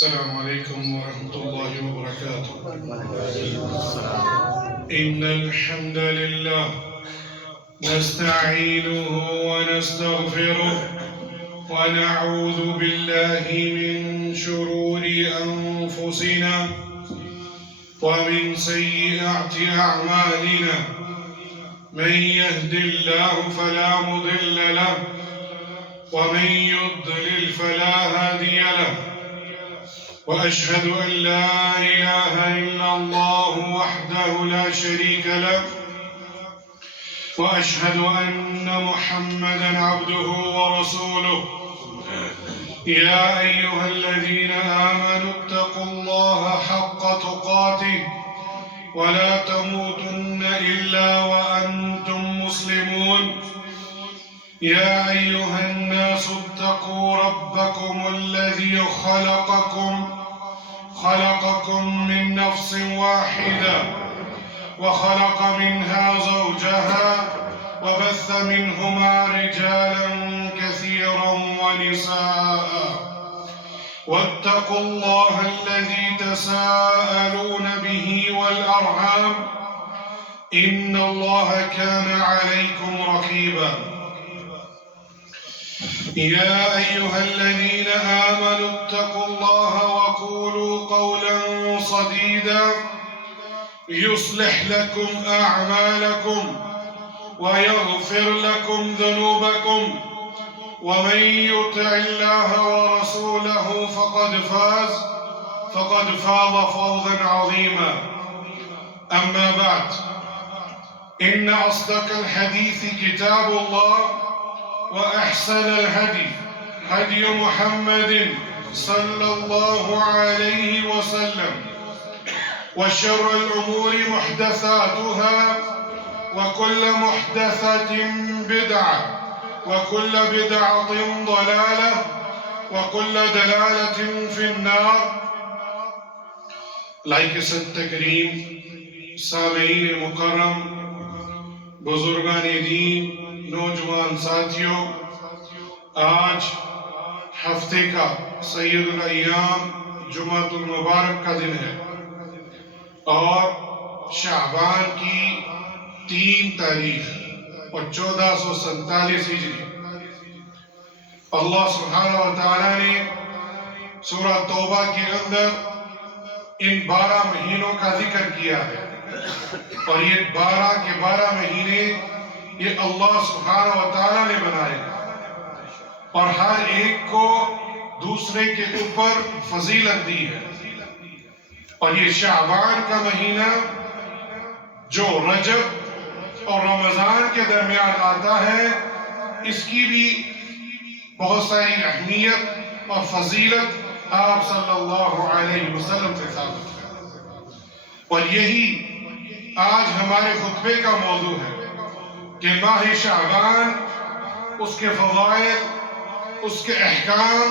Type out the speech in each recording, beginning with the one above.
السلام عليكم ورحمة الله وبركاته. إن الحمد لله نستعينه ونستغفره ونعوذ بالله من شرور أنفسنا ومن سيئات أعمالنا. من يهد الله فلا مضل له ومن يضلل فلا هادي له. وأشهد أن لا إله إلا الله وحده لا شريك له وأشهد أن محمدًا عبده ورسوله. يا أيها الذين آمنوا اتقوا الله حق تقاته ولا تموتن إلا وأنتم مسلمون. يا أيها الناس اتقوا ربكم الذي خلقكم من نفس واحدة وخلق منها زوجها وبث منهما رجالا كثيرا ونساء. واتقوا الله الذي تساءلون به والأرحام إن الله كان عليكم رقيبا. يا أيها الذين آمنوا اتقوا الله وقولوا قولا سديدا يصلح لكم أعمالكم ويغفر لكم ذنوبكم. ومن يطع الله ورسوله فقد فاز فوزا عظيما. أما بعد، إن أصدق الحديث كتاب الله وأحسن الهدي هدي محمد صلى الله عليه وسلم وشر الأمور محدثاتها وكل محدثة بدعة وكل بدعة ضلالة وكل دلالة في النار. لائق تکریم، سامعین مکرم، بزرگان دین، نوجوان ساتھیوں، آج ہفتے کا سید الایام جمعۃ المبارک کا دن ہے اور شعبان کی 3 تاریخ اور 1447 ہجری. اللہ سبحانہ و تعالیٰ نے سورہ توبہ کے اندر ان 12 مہینوں کا ذکر کیا ہے اور یہ 12 کے 12 مہینے یہ اللہ سبحانہ و تعالیٰ نے بنائے اور ہر ایک کو دوسرے کے اوپر فضیلت دی ہے. اور یہ شعبان کا مہینہ جو رجب اور رمضان کے درمیان آتا ہے، اس کی بھی بہت ساری اہمیت اور فضیلت آپ صلی اللہ علیہ وسلم سے ثابت ہے. اور یہی آج ہمارے خطبے کا موضوع ہے کہ ماہ شعبان، اس کے فضائل، اس کے احکام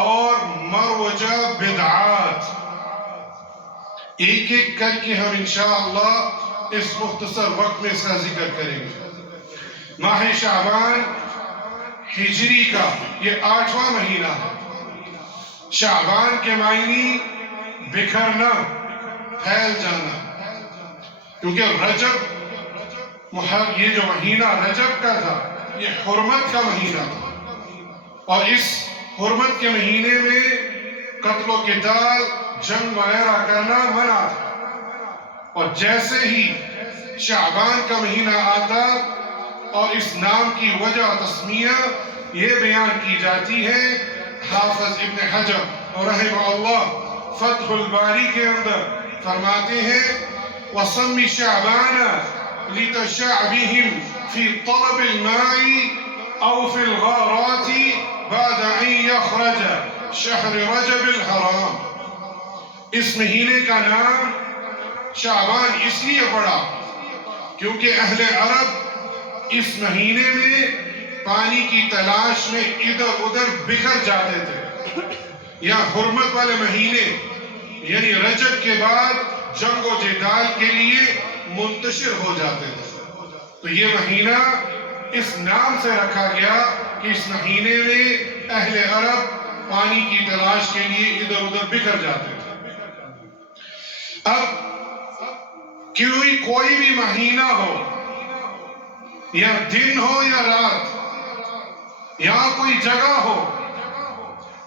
اور مروجہ بدعات ایک ایک کر کے ہم انشاءاللہ اس مختصر وقت میں اس کا ذکر کریں گے. ماہ شعبان ہجری کا یہ 8واں مہینہ ہے. شعبان کے معنی بکھرنا، پھیل جانا، کیونکہ رجب یہ جو مہینہ رجب کا تھا یہ حرمت کا مہینہ تھا اور اس حرمت کے مہینے میں قتل و قتال، جنگ وغیرہ کرنا منع تھا. اور جیسے ہی شعبان کا مہینہ آتا اور اس نام کی وجہ تسمیہ یہ بیان کی جاتی ہے، حافظ ابن حجر رحمہ اللہ فتح الباری کے اندر فرماتے ہیں وَسَمِّ شَعْبَانَ لِتَشَعْبِهِمْ فِي طَلَبِ الْمَاءِ أَوْ فِي الْغَارَاتِ بَعْدَ أَنْ يَخْرَجَ شَهْرِ رَجَبِ الْحَرَامِ. اس مہینے کا نام شعبان اس لیے پڑا کیونکہ اہل عرب اس مہینے میں پانی کی تلاش میں ادھر ادھر بکھر جاتے تھے. یا حرمت والے مہینے یعنی رجب کے بعد جنگ و جدال کے لیے منتشر ہو جاتے تھے. تو یہ مہینہ اس نام سے رکھا گیا کہ اس مہینے میں اہل عرب پانی کی تلاش کے لیے ادھر ادھر بکھر جاتے تھے۔ اب کوئی بھی مہینہ ہو یا دن ہو یا رات، یا کوئی جگہ ہو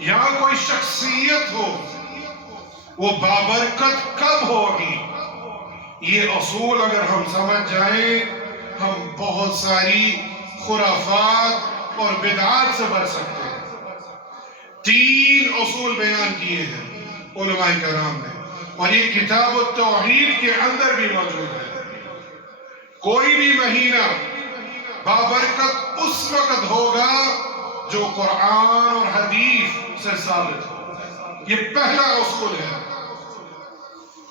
یا کوئی شخصیت ہو، وہ بابرکت کب ہوگی، یہ اصول اگر ہم سمجھ جائیں ہم بہت ساری خرافات اور بدعات سے بچ سکتے ہیں۔ 3 اصول بیان کیے ہیں علماء کرام نے، اور یہ کتاب التوحید کے اندر بھی موجود ہے۔ کوئی بھی مہینہ بابرکت اس وقت ہوگا جو قرآن اور حدیث سے ثابت ہو، یہ پہلا اصول ہے۔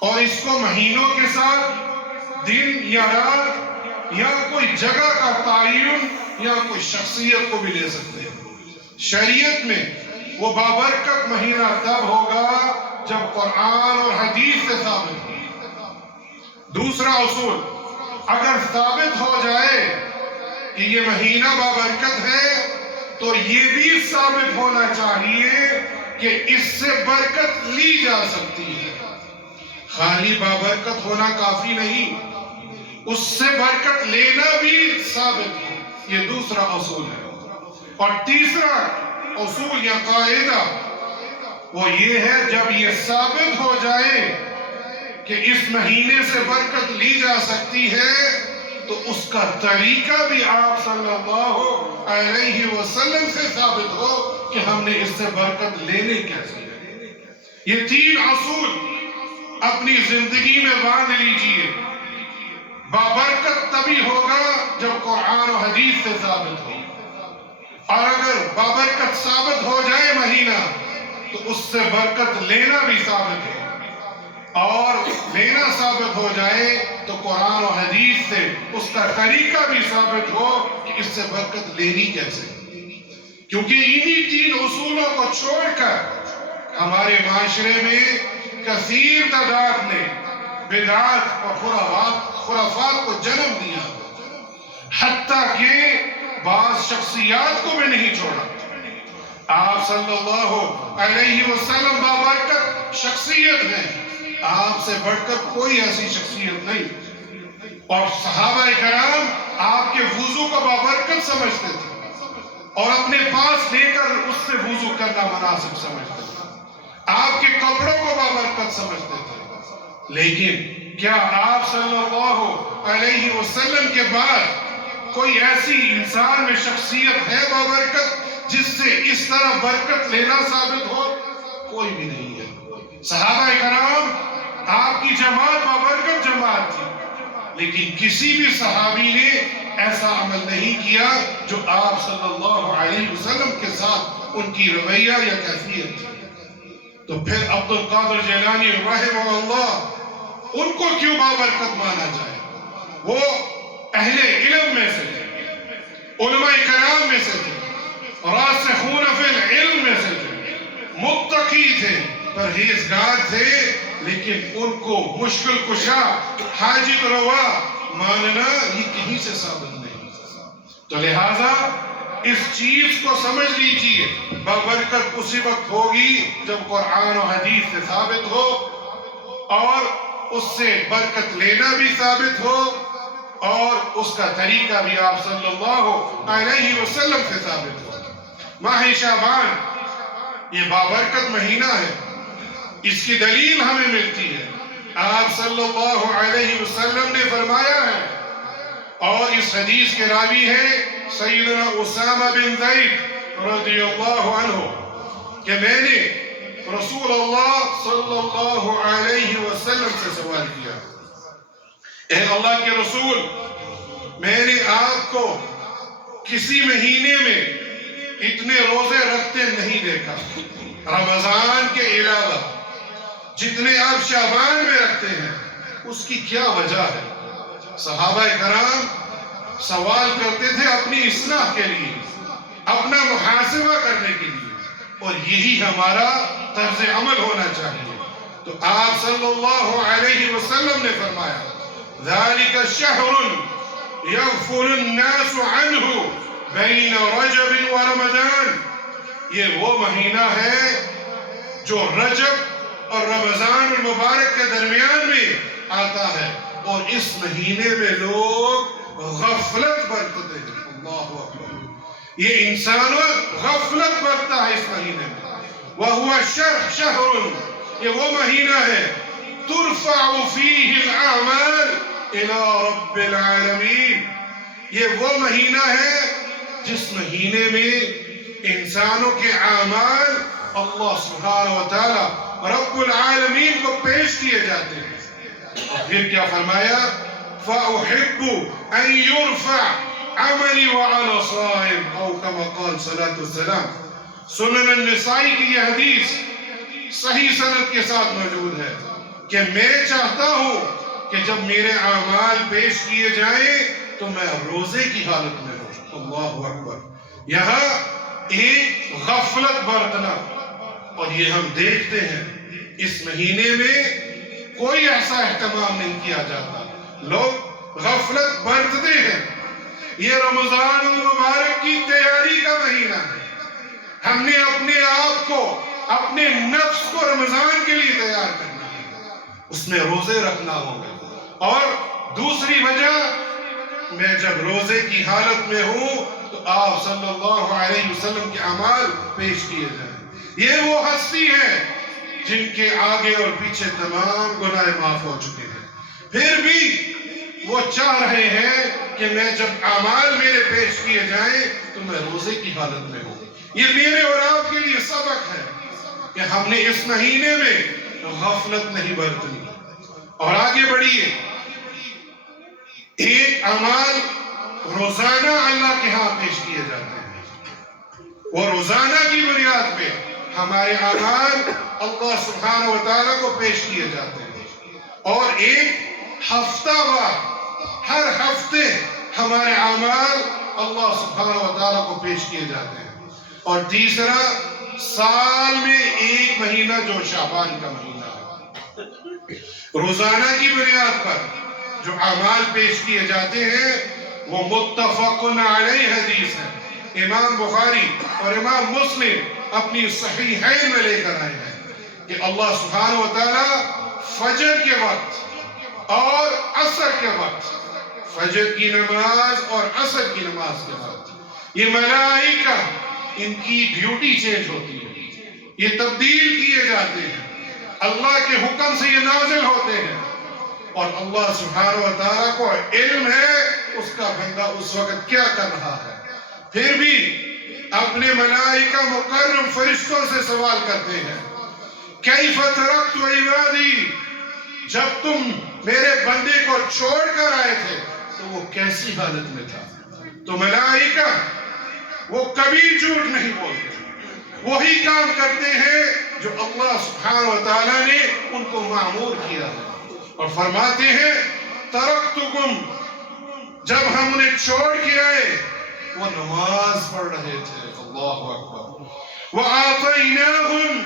اور اس کو مہینوں کے ساتھ دن یا رات یا کوئی جگہ کا تعین یا کوئی شخصیت کو بھی لے سکتے ہیں۔ شریعت میں وہ بابرکت مہینہ تب ہوگا جب قرآن اور حدیث سے ثابت ہو۔ دوسرا اصول، اگر ثابت ہو جائے کہ یہ مہینہ بابرکت ہے تو یہ بھی ثابت ہونا چاہیے کہ اس سے برکت لی جا سکتی ہے۔ خالی بابرکت ہونا کافی نہیں، اس سے برکت لینا بھی ثابت ہو، یہ دوسرا اصول ہے۔ اور تیسرا اصول یا قاعدہ وہ یہ ہے، جب یہ ثابت ہو جائے کہ اس مہینے سے برکت لی جا سکتی ہے تو اس کا طریقہ بھی آپ صلی اللہ علیہ وسلم سے ثابت ہو کہ ہم نے اس سے برکت لینے کیسے ہے۔ یہ 3 اصول اپنی زندگی میں باندھ لیجئے۔ بابرکت تبھی ہوگا جب قرآن و حدیث سے ثابت ہو، اور اگر بابرکت ثابت ہو جائے مہینہ تو اس سے برکت لینا بھی ثابت ہے، اور لینا ثابت ہو جائے تو قرآن و حدیث سے اس کا طریقہ بھی ثابت ہو کہ اس سے برکت لینی کیسے۔ کیونکہ انہی 3 اصولوں کو چھوڑ کر ہمارے معاشرے میں کثیر تعداد نے بدعات اور خرافات کو جنم دیا، حتیٰ کہ بعض شخصیات کو بھی نہیں چھوڑا۔ آپ صلی اللہ علیہ وسلم بابرکت شخصیت ہیں، آپ سے بڑھ کر کوئی ایسی شخصیت نہیں، اور صحابہ کرام آپ کے وضو کو بابرکت سمجھتے تھے اور اپنے پاس لے کر اس سے وضو کرنا مناسب سمجھتے تھے، آپ کے کپڑوں کو بابرکت سمجھتے تھے۔ لیکن کیا آپ صلی اللہ علیہ وسلم کے بعد کوئی ایسی انسان میں شخصیت ہے بابرکت جس سے اس طرح برکت لینا ثابت ہو؟ کوئی بھی نہیں ہے۔ صحابہ کرام آپ کی جماعت بابرکت جماعت تھی، لیکن کسی بھی صحابی نے ایسا عمل نہیں کیا جو آپ صلی اللہ علیہ وسلم کے ساتھ ان کی رویہ یا کیفیت تھی۔ تو پھر عبد القادر جیلانی رحمہ اللہ، ان کو کیوں بابرکت مانا جائے؟ وہ اہل علم میں سے تھے، علماء کرام میں سے تھے، راسخون فی العلم میں سے تھے، متقی تھے، پرہیزگار تھے، لیکن ان کو مشکل کشا حاجت روا ماننا یہ کہیں سے ثابت نہیں۔ تو لہٰذا اس چیز کو سمجھ لیجئے، بابرکت اسی وقت ہوگی جب قرآن و حدیث سے ثابت ہو اور اس سے برکت لینا بھی ثابت ہو اور اس کا طریقہ بھی آپ صلی اللہ علیہ وسلم سے ثابت ہو۔ ماہ شعبان یہ بابرکت مہینہ ہے، اس کی دلیل ہمیں ملتی ہے۔ آپ صلی اللہ علیہ وسلم نے فرمایا ہے، اور اس حدیث کے راوی ہے سیدنا اسامہ بن زید رضی اللہ عنہ، کہ میں نے رسول اللہ صلی اللہ علیہ وسلم سے سوال کیا، اے اللہ کے رسول، میں نے آپ کو کسی مہینے میں اتنے روزے رکھتے نہیں دیکھا رمضان کے علاوہ جتنے آپ شعبان میں رکھتے ہیں، اس کی کیا وجہ ہے؟ صحابہ کرام سوال کرتے تھے اپنی اصلاح کے لیے، اپنا محاسبہ کرنے کے لیے، اور یہی ہمارا طرز عمل ہونا چاہیے۔ تو آپ صلی اللہ علیہ وسلم نے فرمایا، ذَلِكَ شَهْرٌ يَغْفُلُ النَّاسُ عَنْهُ بَيْنَ رَجَبٍ وَرَمَضَانٍ، یہ وہ مہینہ ہے جو رجب اور رمضان المبارک کے درمیان میں آتا ہے، اور اس مہینے میں لوگ غفلت برتتے ہیں۔ اللہ اکبر، یہ انسان غفلت برتا ہے اس مہینے میں۔ وَهُوَ شَهْرٌ، یہ وہ مہینہ ہے تُرْفَعُ فِيهِ الْأَعْمَالِ إِلَىٰ رَبِّ الْعَالَمِينَ، یہ وہ مہینہ ہے جس مہینے میں انسانوں کے اعمال اللہ سبحانہ وتعالی رب العالمین کو پیش کیے جاتے ہیں۔ اور پھر کیا فرمایا؟ فَأُحِبُّ أَن يُرْفَعْ عَمَلِي وَعَلَى صَائِمٍ، او کما قال صلاۃ السلام۔ سنن النسائی کی یہ حدیث صحیح سند کے ساتھ موجود ہے کہ میں چاہتا ہوں کہ جب میرے اعمال پیش کیے جائیں تو میں روزے کی حالت میں ہوں۔ اللہ اکبر، یہاں ایک غفلت برتنا، اور یہ ہم دیکھتے ہیں اس مہینے میں کوئی ایسا اہتمام نہیں کیا جاتا، لوگ غفلت برتتے ہیں۔ یہ رمضان المبارک کی تیاری کا مہینہ ہے، ہم نے اپنے آپ کو، اپنے نفس کو رمضان کے لیے تیار کرنا ہے، اس میں روزے رکھنا ہوگا۔ اور دوسری وجہ، میں جب روزے کی حالت میں ہوں تو آپ صلی اللہ علیہ وسلم کے اعمال پیش کیے جائیں۔ یہ وہ ہستی ہے جن کے آگے اور پیچھے تمام گناہ معاف ہو چکے ہیں، پھر بھی وہ چاہ رہے ہیں کہ میں جب اعمال میرے پیش کیے جائیں تو میں روزے کی حالت میں ہوں۔ یہ میرے اور آپ کے لیے سبق ہے کہ ہم نے اس مہینے میں غفلت نہیں برتنی۔ اور آگے بڑھیے، ایک اعمال روزانہ اللہ کے ہاں پیش کیے جاتے ہیں، وہ روزانہ کی بنیاد پہ ہمارے اعمال اللہ سبحانہ وتعالیٰ کو پیش کیے جاتے ہیں، اور ایک ہفتہ وار، ہر ہفتے ہمارے اعمال اللہ سبحانہ وتعالیٰ کو پیش کیے جاتے ہیں۔ اور تیسرا، سال میں ایک مہینہ جو شعبان کا مہینہ ہے، روزانہ کی بنیاد پر جو اعمال پیش کیے جاتے ہیں وہ متفق علیہ حدیث ہے، امام بخاری اور امام مسلم اپنی صحیحین میں لے کر آئے ہیں کہ اللہ سبحانہ وتعالی فجر کے وقت اور عصر کے وقت، فجر کی نماز اور عصر کی نماز کے وقت، یہ ملائکہ ان کی ڈیوٹی چینج ہوتی ہے، یہ تبدیل کیے جاتے ہیں، اللہ کے حکم سے یہ نازل ہوتے ہیں، اور اللہ سبحانہ وتعالیٰ کو علم ہے اس کا بندہ اس وقت کیا کر رہا ہے، پھر بھی اپنے ملائکہ مکرم فرشتوں سے سوال کرتے ہیں، کیف ترکت عبادی، جب تم میرے بندے کو چھوڑ کر آئے تھے تو وہ کیسی حالت میں تھا؟ تو ملائکہ وہ کبھی جھوٹ نہیں بولتے، وہی کام کرتے ہیں جو اللہ سبحانہ وتعالیٰ نے ان کو مأمور کیا ہے، اور فرماتے ہیں ترکتکم، جب ہم انہیں چھوڑ کے آئے وہ نماز پڑھ رہے تھے۔ اللہ اکبر، وآتیناہم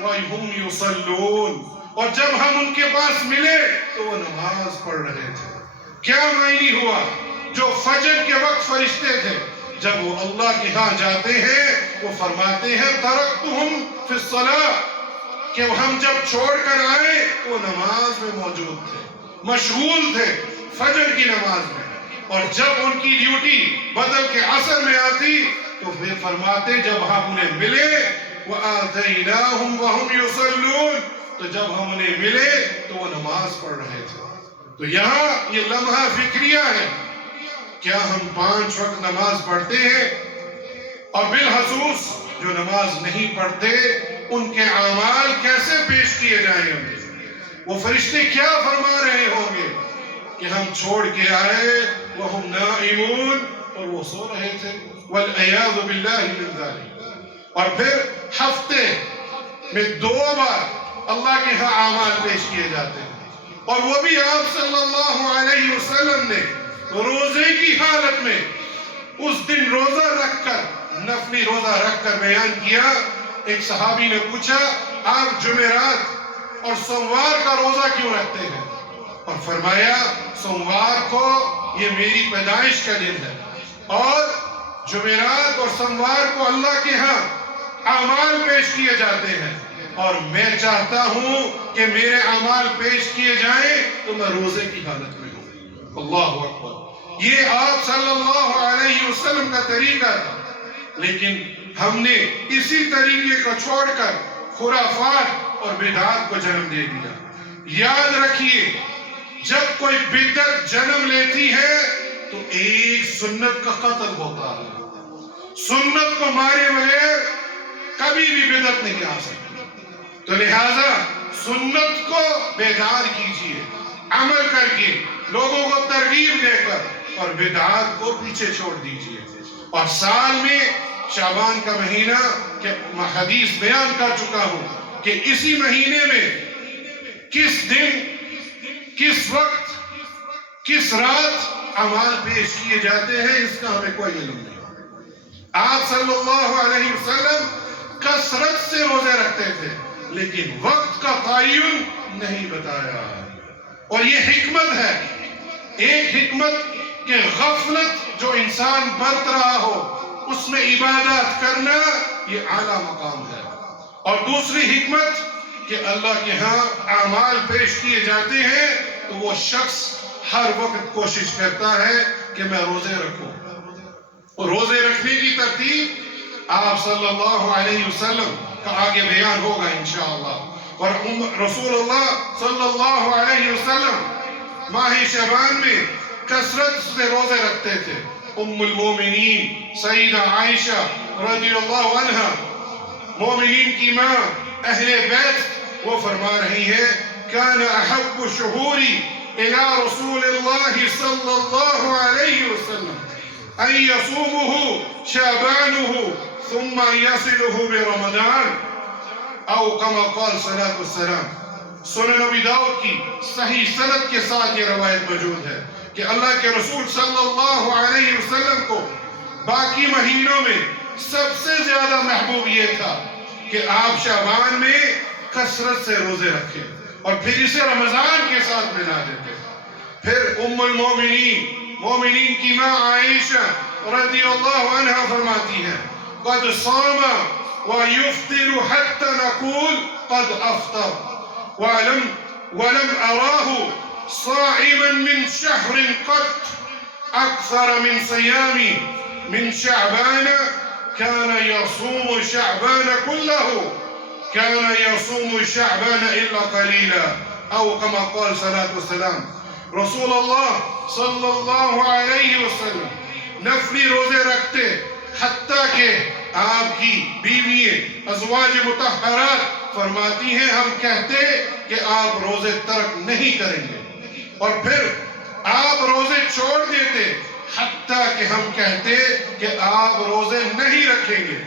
وہم یصلون، اور جب ہم ان کے پاس ملے تو وہ نماز پڑھ رہے تھے۔ کیا معنی ہوا؟ جو فجر کے وقت فرشتے تھے جب وہ اللہ کے ہاں جاتے ہیں وہ فرماتے ہیں ترکتہم فی الصلاۃ، کہ ہم جب چھوڑ کر آئے وہ نماز میں موجود تھے، مشغول تھے فجر کی نماز میں، اور جب ان کی ڈیوٹی بدل کے عصر میں آتی تو پھر فرماتے جب ہم انہیں ملے وَآتَيْنَاهُمْ وَهُمْ يُصَلُّونَ، تو جب ہم انہیں ملے تو وہ نماز پڑھ رہے تھے۔ تو یہاں یہ لمحہ فکریہ ہے، کیا ہم 5 وقت نماز پڑھتے ہیں؟ اور بالخصوص جو نماز نہیں پڑھتے ان کے اعمال کیسے پیش کیے جائیں گے؟ وہ فرشتے کیا فرما رہے ہوں گے کہ ہم چھوڑ کے آئے وَهُمْ نَائِمُونَ، اور وہ سو رہے تھے، وَالْعِيَاذُ بِاللَّهِ مِنْ ذَلِكَ۔ اور پھر ہفتے میں 2 بار اللہ کے ہاں اعمال پیش کیے جاتے ہیں، اور وہ بھی آپ صلی اللہ علیہ وسلم نے روزے کی حالت میں اس دن روزہ رکھ کر، نفلی روزہ رکھ کر بیان کیا۔ ایک صحابی نے پوچھا آپ جمعرات اور سوموار کا روزہ کیوں رکھتے ہیں؟ اور فرمایا سوموار کو یہ میری پیدائش کا دن ہے، اور جمعرات اور سوموار کو اللہ کے ہاں اعمال پیش کیے جاتے ہیں، اور میں چاہتا ہوں کہ میرے اعمال پیش کیے جائیں تو میں روزے کی حالت میں ہوں. اللہ اکبر. یہ آپ صلی اللہ علیہ وسلم کا طریقہ تھا. لیکن ہم نے اسی طریقے کو چھوڑ کر خرافات اور بدعات کو جنم دے دیا. یاد رکھیے، جب کوئی بدعت جنم لیتی ہے تو ایک سنت کا قتل ہوتا ہے. سنت کو مارے بغیر کبھی بھی بدعت نہیں آ سکتی. تو لہٰذا سنت کو بیدار کیجئے، عمل کر کے لوگوں کو ترغیب دے کر، اور بدعات کو پیچھے چھوڑ دیجئے. اور سال میں شعبان کا مہینہ کہ حدیث بیان کر چکا ہوں کہ اسی مہینے میں کس دن، کس وقت، کس رات اعمال پیش کیے جاتے ہیں اس کا ہمیں کوئی علم نہیں. آپ صلی اللہ علیہ وسلم کثرت سے روزے رکھتے تھے لیکن وقت کا تعین نہیں بتایا. اور یہ حکمت ہے، ایک حکمت کہ غفلت جو انسان برت رہا ہو اس میں عبادات کرنا یہ اعلیٰ مقام ہے. اور دوسری حکمت کہ اللہ کے ہاں اعمال پیش کیے جاتے ہیں تو وہ شخص ہر وقت کوشش کرتا ہے کہ میں روزے رکھوں. اور روزے رکھنے کی ترتیب آپ صلی اللہ علیہ وسلم کا آگے بیان ہوگا انشاءاللہ. اور رسول اللہ صلی اللہ علیہ وسلم ماہ شعبان میں کثرت سے روزے رکھتے تھے. ام المومنین سیدہ عائشہ رضی اللہ عنہ، مومنین کی ماں، اہل بیت، وہ فرما رہی ہے کان احب شہوری الى رسول اللہ صلی اللہ علیہ وسلم ان یصومه شعبانه ثم یصله برمضان او کما قال صلاۃ السلام. سنن نبی داؤد کی صحیح سند کے ساتھ یہ روایت موجود ہے کہ اللہ کے رسول صلی اللہ علیہ وسلم کو باقی مہینوں میں سب سے زیادہ محبوب یہ تھا کہ آپ شعبان میں کثرت سے روزے رکھیں اور پھر اسے رمضان کے ساتھ ملا دیتے. پھر ام المومنین، مومنین کی ماں عائشہ رضی اللہ عنہ فرماتی ہے قد صام ويفطر حتى نقول قد افطر ولم اراه صائما من شهر قط اكثر من صيام من شعبان كان يصوم شعبان كله كان يصوم شعبان الا قليلا او كما قال صلاۃ والسلام. رسول اللہ صلی اللہ علیہ وسلم نفلی روزے رکھتے حتیٰ کہ آپ کی بیوییں ازواج مطہرات فرماتی ہیں ہم کہتے کہ آپ روزے ترک نہیں کریں گے، اور پھر آپ روزے چھوڑ دیتے حتیٰ کہ ہم کہتے کہ آپ روزے نہیں رکھیں گے.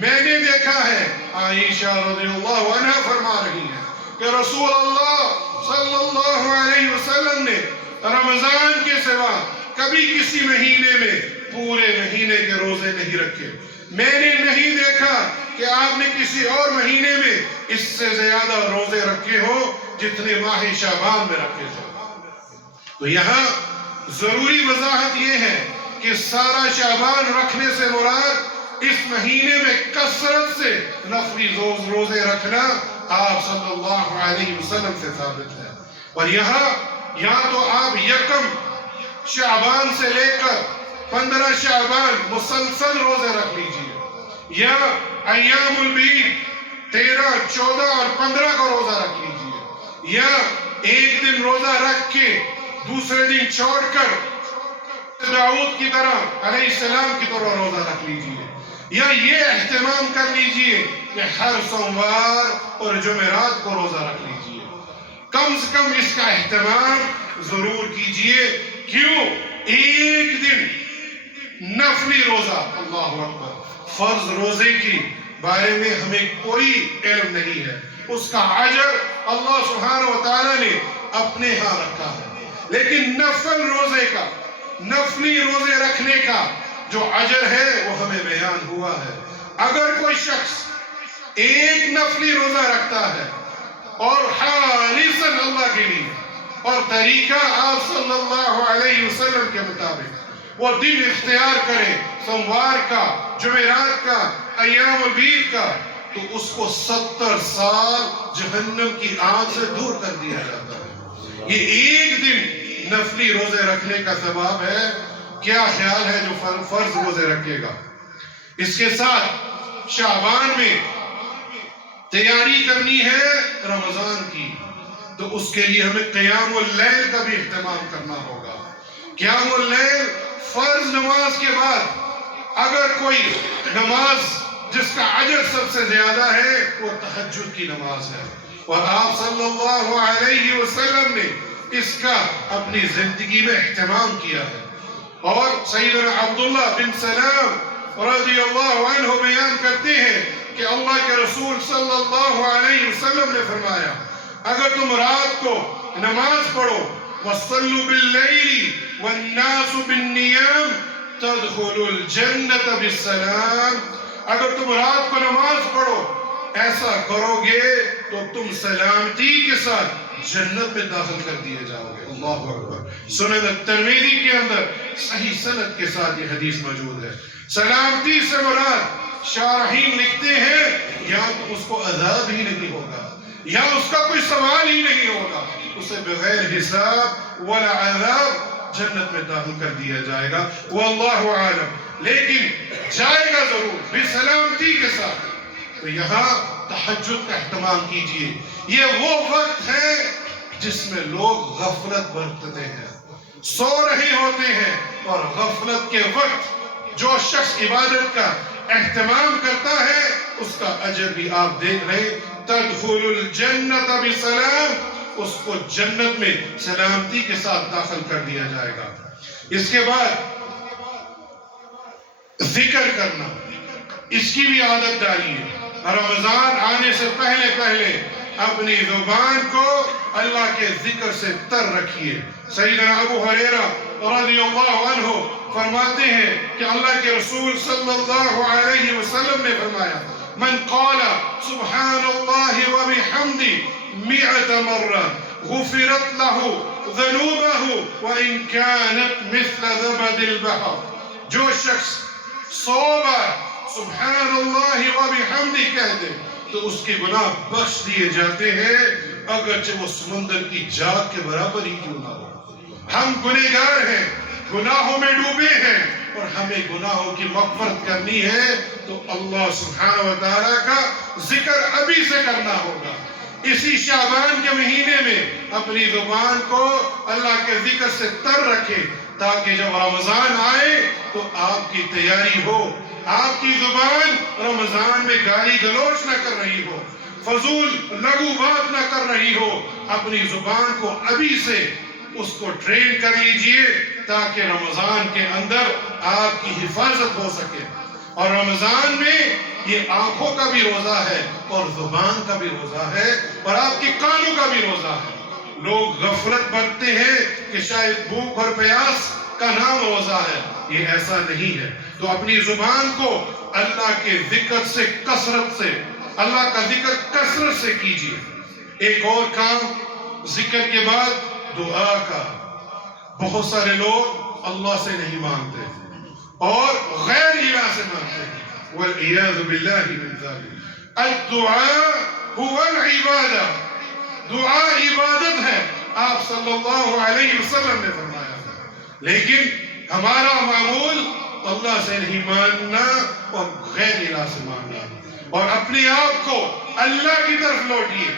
میں نے دیکھا ہے، عائشہ رضی اللہ عنہ فرما رہی ہیں کہ رسول اللہ صلی اللہ علیہ وسلم نے رمضان کے سوا کبھی کسی مہینے میں پورے مہینے کے روزے نہیں رکھے. میں نے نہیں دیکھا کہ آپ نے کسی اور مہینے میں اس سے زیادہ روزے رکھے ہو جتنے ماہ شعبان میں رکھے تھے. تو یہاں ضروری وضاحت یہ ہے کہ سارا شعبان رکھنے سے مراد اس مہینے میں کثرت سے نفلی روزے رکھنا آپ صلی اللہ علیہ وسلم سے ثابت ہے. اور یہاں تو آپ یکم شعبان سے لے کر 15 شعبان مسلسل روزے رکھ لیجئے، یا ایام البید 13، 14 اور 15 کا روزہ رکھ لیجئے، یا ایک دن روزہ رکھ کے دوسرے دن چھوڑ کر داؤد کی طرح علیہ السلام کی طرح روزہ رکھ لیجئے، یا یہ اہتمام کر لیجئے کہ ہر سوموار اور جمعرات کو روزہ رکھ لیجئے. کم سے کم اس کا اہتمام ضرور کیجئے. کیوں؟ ایک دن نفلی روزہ، اللہ اکبر، فرض روزے کی بارے میں ہمیں کوئی علم نہیں ہے، اس کا اجر اللہ سبحانہ و تعالیٰ نے اپنے ہاں رکھا ہے. لیکن نفل روزے کا، نفلی روزے رکھنے کا جو اجر ہے وہ ہمیں بیان ہوا ہے. اگر کوئی شخص ایک نفلی روزہ رکھتا ہے اور خالصاً اللہ کے لیے، اور طریقہ آپ صلی اللہ علیہ وسلم کے مطابق وہ دن اختیار کرے، سوموار کا، جمعرات کا، ایام البید کا، تو اس کو 70 سال جہنم کی آگ سے دور کر دیا جاتا ہے۔ یہ ایک دن نفلی روزے رکھنے کا ثواب ہے، کیا خیال ہے جو فرض روزے رکھے گا۔ اس کے ساتھ شعبان میں تیاری کرنی ہے رمضان کی، تو اس کے لیے ہمیں قیام اللیل کا بھی اہتمام کرنا ہوگا۔ قیام اللیل فرض نماز کے بعد اگر کوئی نماز جس کا اجر سب سے زیادہ ہے وہ تہجد کی نماز ہے، اور آپ صلی اللہ علیہ وسلم نے اس کا اپنی زندگی میں اہتمام کیا ہے۔ اور سیدنا عبداللہ بن سلام رضی اللہ عنہ بیان کرتے ہیں کہ اللہ کے رسول صلی اللہ علیہ وسلم نے فرمایا، اگر تم رات کو نماز پڑھو وَصَلُّوا بِاللَّيْلِ وَالنَّاسُ بِالنِّيَامِ تَدْخُلُوا الْجَنَّةَ بِالسَّلَامِ، اگر تم رات کو نماز پڑھو ایسا کرو گے تو تم سلامتی کے ساتھ جنت میں داخل کر دیے جاؤ گے۔ اللہ اکبر۔ سنن الترمذی کے اندر صحیح سند کے ساتھ یہ حدیث موجود ہے۔ سلامتی سے مراد شارحین لکھتے ہیں یا تو اس کو عذاب ہی نہیں ہوگا، یا اس کا کوئی سوال ہی نہیں ہوگا، اسے بغیر حساب ولا عذاب جنت میں داخل کر دیا جائے گا، واللہ عالم۔ لیکن جائے گا ضرور بسلامتی کے ساتھ۔ تو یہاں تہجد کا اہتمام کیجئے۔ یہ وہ وقت ہے جس میں لوگ غفلت برتتے ہیں، سو رہے ہوتے ہیں، اور غفلت کے وقت جو شخص عبادت کا اہتمام کرتا ہے اس کا اجر بھی آپ دیکھ رہے، تدخل الجنت بسلام، اس کو جنت میں سلامتی کے ساتھ داخل کر دیا جائے گا۔ اس کے بعد ذکر کرنا، اس کی بھی عادت ڈالیے۔ رمضان آنے سے پہلے پہلے اپنی زبان کو اللہ کے ذکر سے تر رکھیے۔ سیدنا ابو ہریرہ رضی اللہ عنہ فرماتے ہیں کہ اللہ کے رسول صلی اللہ علیہ وسلم نے فرمایا، من قال سبحان اللہ وبحمدہ 100 مرہ غفرت له ذنوبه وإن كانت مثل زبد البحر، جو شخص 100 بار سبحان اللہ وبحمدہ کہہ دے تو اس کے گناہ بخش دیے جاتے ہیں، اگرچہ وہ سمندر کی جاگ کے برابر ہی کیوں نہ ہو۔ ہم گنہگار ہیں، گناہوں میں ڈوبے ہیں، اور ہمیں گناہوں کی مغفرت کرنی ہے تو اللہ سبحانہ وتعالی کا ذکر ابھی سے کرنا ہوگا۔ اسی شعبان کے مہینے میں اپنی زبان کو اللہ کے ذکر سے تر رکھے، تاکہ جب رمضان آئے تو آپ کی تیاری ہو، آپ کی زبان رمضان میں گالی گلوچ نہ کر رہی ہو، فضول لغو بات نہ کر رہی ہو۔ اپنی زبان کو ابھی سے اس کو ٹرین کر لیجئے تاکہ رمضان کے اندر آپ کی حفاظت ہو سکے۔ اور رمضان میں یہ آنکھوں کا بھی روزہ ہے اور زبان کا بھی روزہ ہے اور آپ کی کانوں کا بھی روزہ ہے۔ لوگ غفلت برتتے ہیں کہ شاید بھوک اور پیاس کا نام روزہ ہے، یہ ایسا نہیں ہے۔ تو اپنی زبان کو اللہ کے ذکر سے کثرت سے، اللہ کا ذکر کثرت سے کیجئے۔ ایک اور کام ذکر کے بعد دعا کا۔ بہت سارے لوگ اللہ سے نہیں مانگتے اور غیر الہ سے مانگتے ہیں، والعیاذ باللہ من ذلک۔ الدعاء هو العبادہ، دعا عبادت ہے، آپ صلی اللہ علیہ وسلم نے فرمایا۔ لیکن ہمارا معمول اللہ سے نہیں مانگنا اور غیر الہ سے مانگنا، اور اپنے آپ کو اللہ کی طرف لوٹیے۔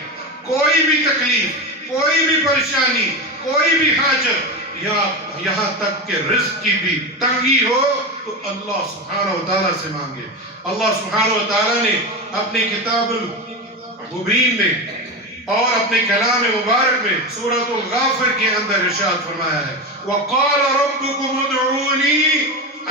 کوئی بھی تکلیف، کوئی بھی پریشانی، کوئی بھی حاجت، یا یہاں تک کہ رزق کی بھی تنگی ہو تو اللہ سبحانہ وتعالیٰ سے مانگے۔ اللہ سبحانہ وتعالیٰ نے اپنی کتاب المبین میں اور اپنے کلام مبارک میں سورۃ الغافر کے اندر ارشاد فرمایا ہے، وَقَالَ رَبُّكُمُ ادْعُونِي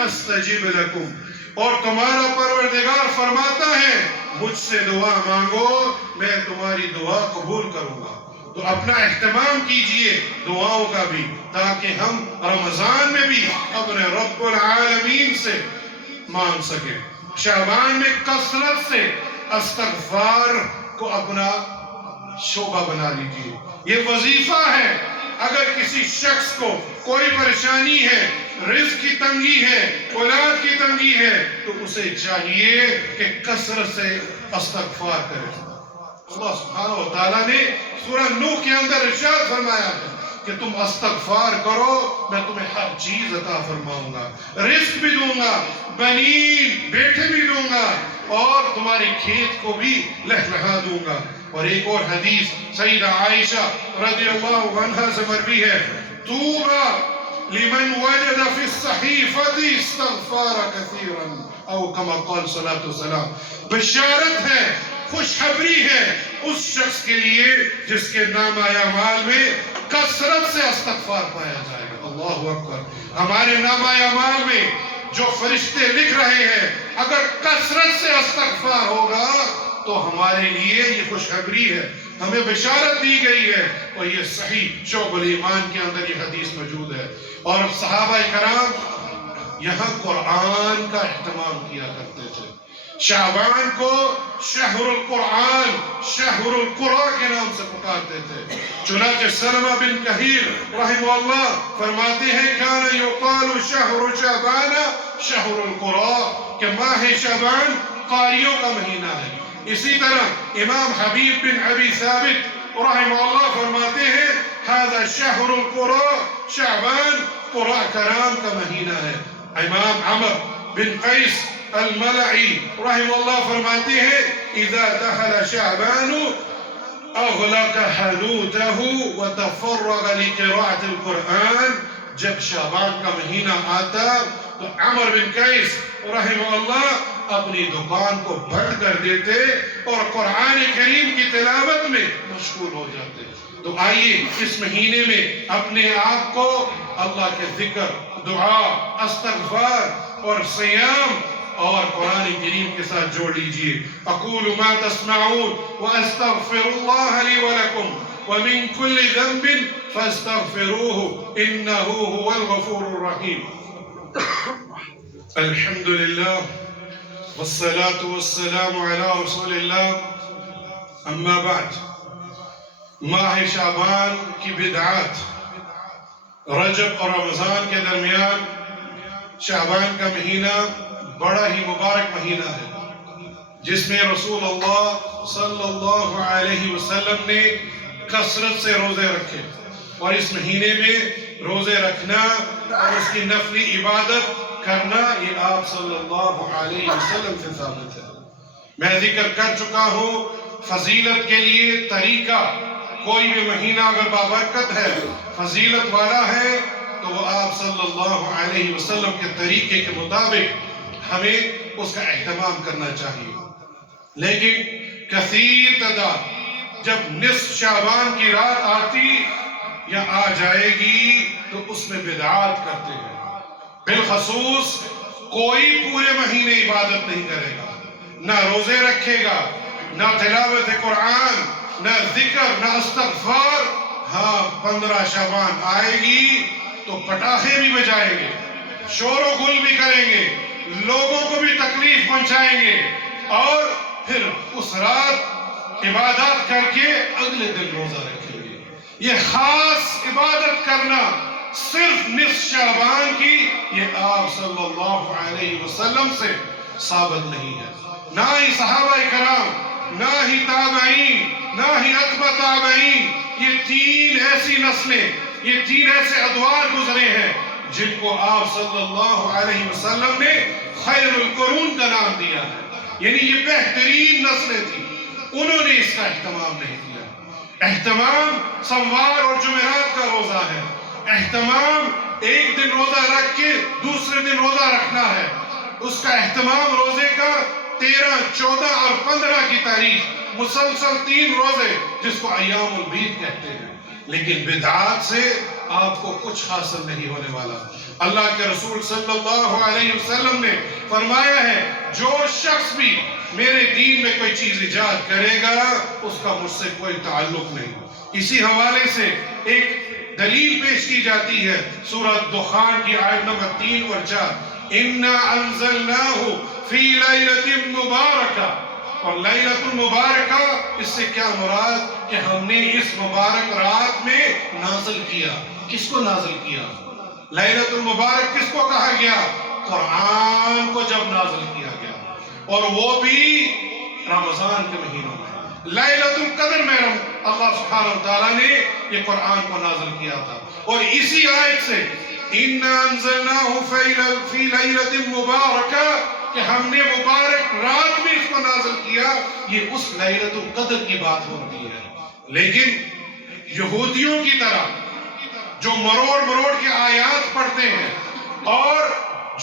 أَسْتَجِبْ لَكُمْ، اور تمہارا پروردگار فرماتا ہے مجھ سے دعا مانگو میں تمہاری دعا قبول کروں گا۔ تو اپنا اہتمام کیجئے دعاؤں کا بھی، تاکہ ہم رمضان میں بھی اپنے رب العالمین سے مانگ سکیں۔ شعبان میں کثرت سے استغفار کو اپنا شعبہ بنا لیجئے، یہ وظیفہ ہے۔ اگر کسی شخص کو کوئی پریشانی ہے، رزق کی تنگی ہے، اولاد کی تنگی ہے، تو اسے چاہیے کہ کثرت سے استغفار کرے۔ اللہ سبحانہ و تعالیٰ نے سورہ نوح کے اندر ارشاد فرمایا ہے کہ تم استغفار کرو، میں تمہیں ہر چیز عطا فرماؤں گا، رزق بھی دوں گا، بنین بیٹے بھی دوں گا، اور تمہاری کھیت کو بھی لہلہا دوں گا۔ اور ایک اور حدیث سیدہ عائشہ رضی اللہ عنہا سے مروی ہے، طوبیٰ لمن وجد فی الصحیفۃ استغفار کثیرا، او کما قال صلی اللہ علیہ وسلم، بشارت ہے، خوشخبری ہے اس شخص کے لیے جس کے نامہ اعمال میں کثرت سے استغفار پایا جائے گا۔ اللہ اکبر۔ ہمارے نامہ اعمال میں جو فرشتے لکھ رہے ہیں، اگر کثرت سے استغفار ہوگا تو ہمارے لیے یہ خوشخبری ہے، ہمیں بشارت دی گئی ہے، اور یہ صحیح شعب الایمان کے اندر یہ حدیث موجود ہے۔ اور صحابہ کرام یہاں قرآن کا اہتمام کیا کرتے تھے۔ شعبان کو شہر القرآن، شہر القرآن کے نام سے پکارتے تھے۔ چنانچہ سلمہ بن کہیر رحمہ اللہ فرماتے ہیں کان یقال شہر شعبان شہر القرآن، کہ ماہ شعبان قاریوں کا مہینہ ہے۔ اسی طرح امام حبیب بن ابی ثابت رحمہ اللہ فرماتے ہیں ھذا شہر القرآن، شعبان قرآن کرام کا مہینہ ہے۔ امام عمر بن قیس الملعی رحمہ اللہ فرماتے ہیں اذا دخل شعبان اغلق حدوده وتفرغ لقراءة القرآن، جب شعبان کا مہینہ آتا تو عمر بن قیس رحمہ اللہ اپنی دکان کو بند کر دیتے اور قرآن کریم کی تلاوت میں مشغول ہو جاتے۔ تو آئیے اس مہینے میں اپنے آپ کو اللہ کے ذکر، دعا، استغفار اور صیام اور قرآن کریم کے ساتھ جوڑ لیجئے۔ اقول ما تسمعون واستغفر اللہ لی ولکم ومن كل ذنب فاستغفروه انه هو الغفور الرحیم۔ الحمد للہ والصلاة والسلام علی رسول اللہ، اما بعد۔ ماہ شعبان کی بدعات، رجب اور رمضان کے درمیان شعبان کا مہینہ بڑا ہی مبارک مہینہ ہے، جس میں رسول اللہ صلی اللہ علیہ وسلم نے کثرت سے روزے رکھے، اور اس مہینے میں روزے رکھنا اور اس کی نفلی عبادت کرنا یہ آپ صلی اللہ علیہ وسلم سے ثابت ہے۔ میں ذکر کر چکا ہوں فضیلت کے لیے طریقہ، کوئی بھی مہینہ اگر بابرکت ہے، فضیلت والا ہے، تو وہ آپ صلی اللہ علیہ وسلم کے طریقے کے مطابق ہمیں اس کا اہتمام کرنا چاہیے۔ لیکن کثیر تعداد جب نصف شعبان کی رات آتی یا آ جائے گی تو اس میں بدعات کرتے ہیں۔ بالخصوص کوئی پورے مہینے عبادت نہیں کرے گا، نہ روزے رکھے گا، نہ تلاوت قرآن، نہ ذکر، نہ استغفار۔ ہاں 15 شعبان آئے گی تو پٹاخے بھی بجائیں گے، شور و گل بھی کریں گے، لوگوں کو بھی تکلیف پہنچائیں گے، اور پھر اس رات عبادات کر کے اگلے دن روزہ رکھیں گے۔ یہ خاص عبادت کرنا صرف نصف شعبان کی، یہ آپ صلی اللہ علیہ وسلم سے ثابت نہیں ہے۔ نہ ہی صحابہ کرام، نہ ہی تابعین، نہ ہی اتباع تابعین، یہ تین ایسی نسلیں، یہ تین ایسے ادوار گزرے ہیں جن کو آپ صلی اللہ علیہ وسلم نے خیر القرون کا نام دیا ہے، یعنی یہ بہترین نسلیں تھیں، انہوں نے اس کا اہتمام نہیں کیا۔ اہتمام سوموار اور جمعرات کا روزہ ہے، اہتمام ایک دن روزہ رکھ کے دوسرے دن روزہ رکھنا ہے، اس کا اہتمام روزے کا 13، 14 اور 15 کی تاریخ، مسلسل 3 روزے جس کو ایام البید کہتے ہیں۔ لیکن بدعات سے آپ کو کچھ حاصل نہیں ہونے والا۔ اللہ کے رسول صلی اللہ علیہ وسلم نے فرمایا ہے جو شخص بھی میرے دین میں کوئی چیز ایجاد کرے گا اس کا مجھ سے کوئی تعلق نہیں۔ اسی حوالے سے ایک دلیل پیش کی جاتی ہے سورہ دخان کی آیت نمبر 3 اور 4، اِنَّا أَنزَلْنَاهُ فِي لَيْلَةٍ مُبَارَكَةٍ، اور لیلۃ المبارکہ اس سے کیا مراد کہ ہم نے اس مبارک رات میں نازل کیا۔ کس کو نازل کیا؟ لیلۃ المبارک کس کو کہا گیا؟ قرآن کو جب نازل کیا گیا، اور وہ بھی رمضان کے مہینوں میں لیلۃ القدر میں اللہ سبحانہ وتعالیٰ نے یہ قرآن کو نازل کیا تھا. اور اسی آیت سے اِنَّا أَنزَلْنَاهُ فِي لَيْلَةٍ مُبَارَكَةٍ کہ ہم نے مبارک رات میں اس کو نازل کیا، یہ اس لیلۃ القدر کی بات ہوتی ہے. لیکن یہودیوں کی طرح جو مروڑ مروڑ کے آیات پڑھتے ہیں اور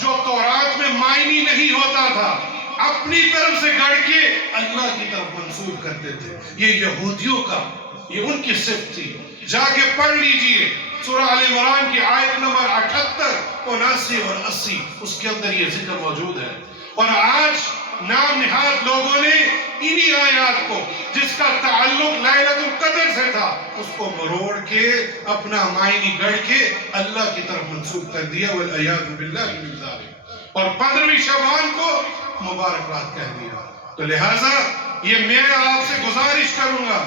جو تورات میں معنی نہیں ہوتا تھا اپنی طرف سے گڑھ کے اللہ کی طرف منسوب کرتے تھے. یہ یہودیوں کا، یہ ان کی صفت تھی. جا کے پڑھ لیجئے سورہ آل عمران کی آیت نمبر 78، 79 اور 80، اس کے اندر یہ ذکر موجود ہے. اور آج نام نہاد لوگوں نے انہی آیات کو جس کا تعلق لیلۃ القدر سے تھا اس کو مروڑ کے اپنا معنی گڑھ کے اللہ کی طرف منسوب کر دیا، والعیاذ باللہ من ذالک، اور 15ویں شعبان کو مبارک رات کہہ دیا. تو لہٰذا یہ میں آپ سے گزارش کروں گا،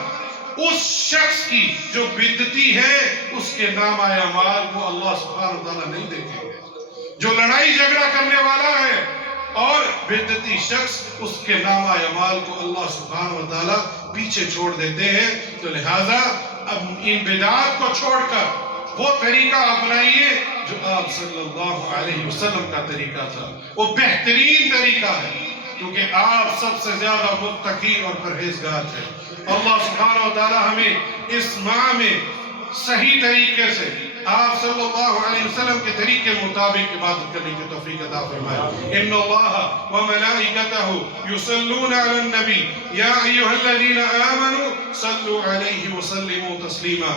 اس شخص کی جو بدعتی ہے اس کے نام اعمال کو اللہ سبحانہ وتعالیٰ نہیں دیکھیں گے. جو لڑائی جھگڑا کرنے والا ہے اور بدعتی شخص، اس کے نام اعمال کو اللہ سبحانہ وتعالیٰ پیچھے چھوڑ دیتے ہیں. تو لہٰذا اب ان بدعات کو چھوڑ کر وہ طریقہ اپنائیے جو آپ صلی اللہ علیہ وسلم کا طریقہ تھا. وہ بہترین طریقہ ہے کیونکہ آپ سب سے زیادہ متقی اور پرہیزگار تھے. اللہ سبحانہ وتعالی ہمیں اس ماہ میں صحیح طریقے سے آپ صلی اللہ علیہ وسلم کے طریقے مطابق عبادت کرنے کی توفیق عطا فرمائے. ان اللہ وملائکتہ یصلون علی النبی یا ایھا الذین آمنوا صلوا علیہ وسلموا تسلیما.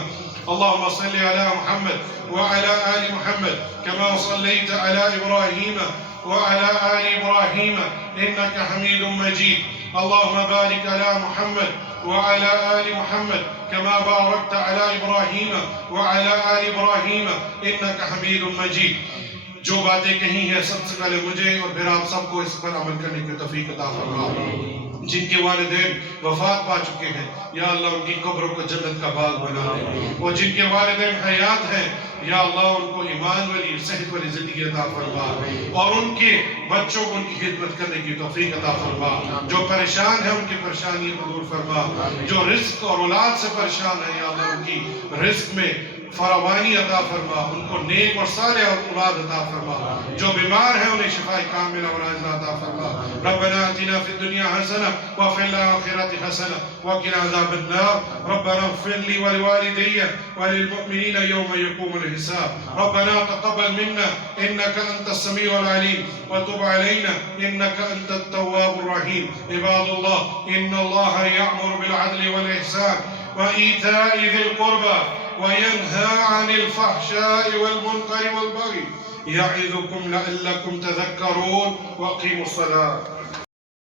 اللهم صل على محمد وعلى آل محمد كما صليت على إبراهيم وعلى آل إبراهيم إنك حميد مجيد. اللهم بارك على محمد وعلى آل محمد كما باركت على إبراهيم وعلى آل إبراهيم إنك حميد مجيد. جو باتیں کہی ہیں سب سے پہلے مجھے اور پھر آپ سب کو اس پر عمل کرنے کی توفیق عطا فرما. جن کے والدین وفات پا چکے ہیں یا اللہ ان کی قبروں کو جنت کا باغ بنا دے، اور جن کے والدین حیات ہیں یا اللہ ان کو ایمان والی صحت والی زندگی عطا فرما، اور ان کے بچوں کو ان کی خدمت کرنے کی توفیق عطا فرما. جو پریشان ہیں ان کی پریشانی دور فرما، جو رزق اور اولاد سے پریشان ہیں یا اللہ ان کی رزق میں فراوانی عطا فرما، ان کو نیک اور صالح اولاد عطا فرما. جو بیمار ہیں انہیں شفاء کاملہ اور عاجلہ عطا فرما. ربنا آتنا فی الدنیا حسنہ وفی الآخرۃ حسنہ وقنا عذاب النار. ربنا اغفر لي ولوالدي وللمؤمنين يوم يقوم الحساب. ربنا تقبل منا انك انت السميع العليم وتب علينا انك انت التواب الرحيم. عباد الله ان الله يأمر بالعدل والإحسان وإيتاء ذي القربى وينهى عن الفحشاء والمنكر والبغي يعظكم لعلكم تذكرون. وأقيموا الصلاة.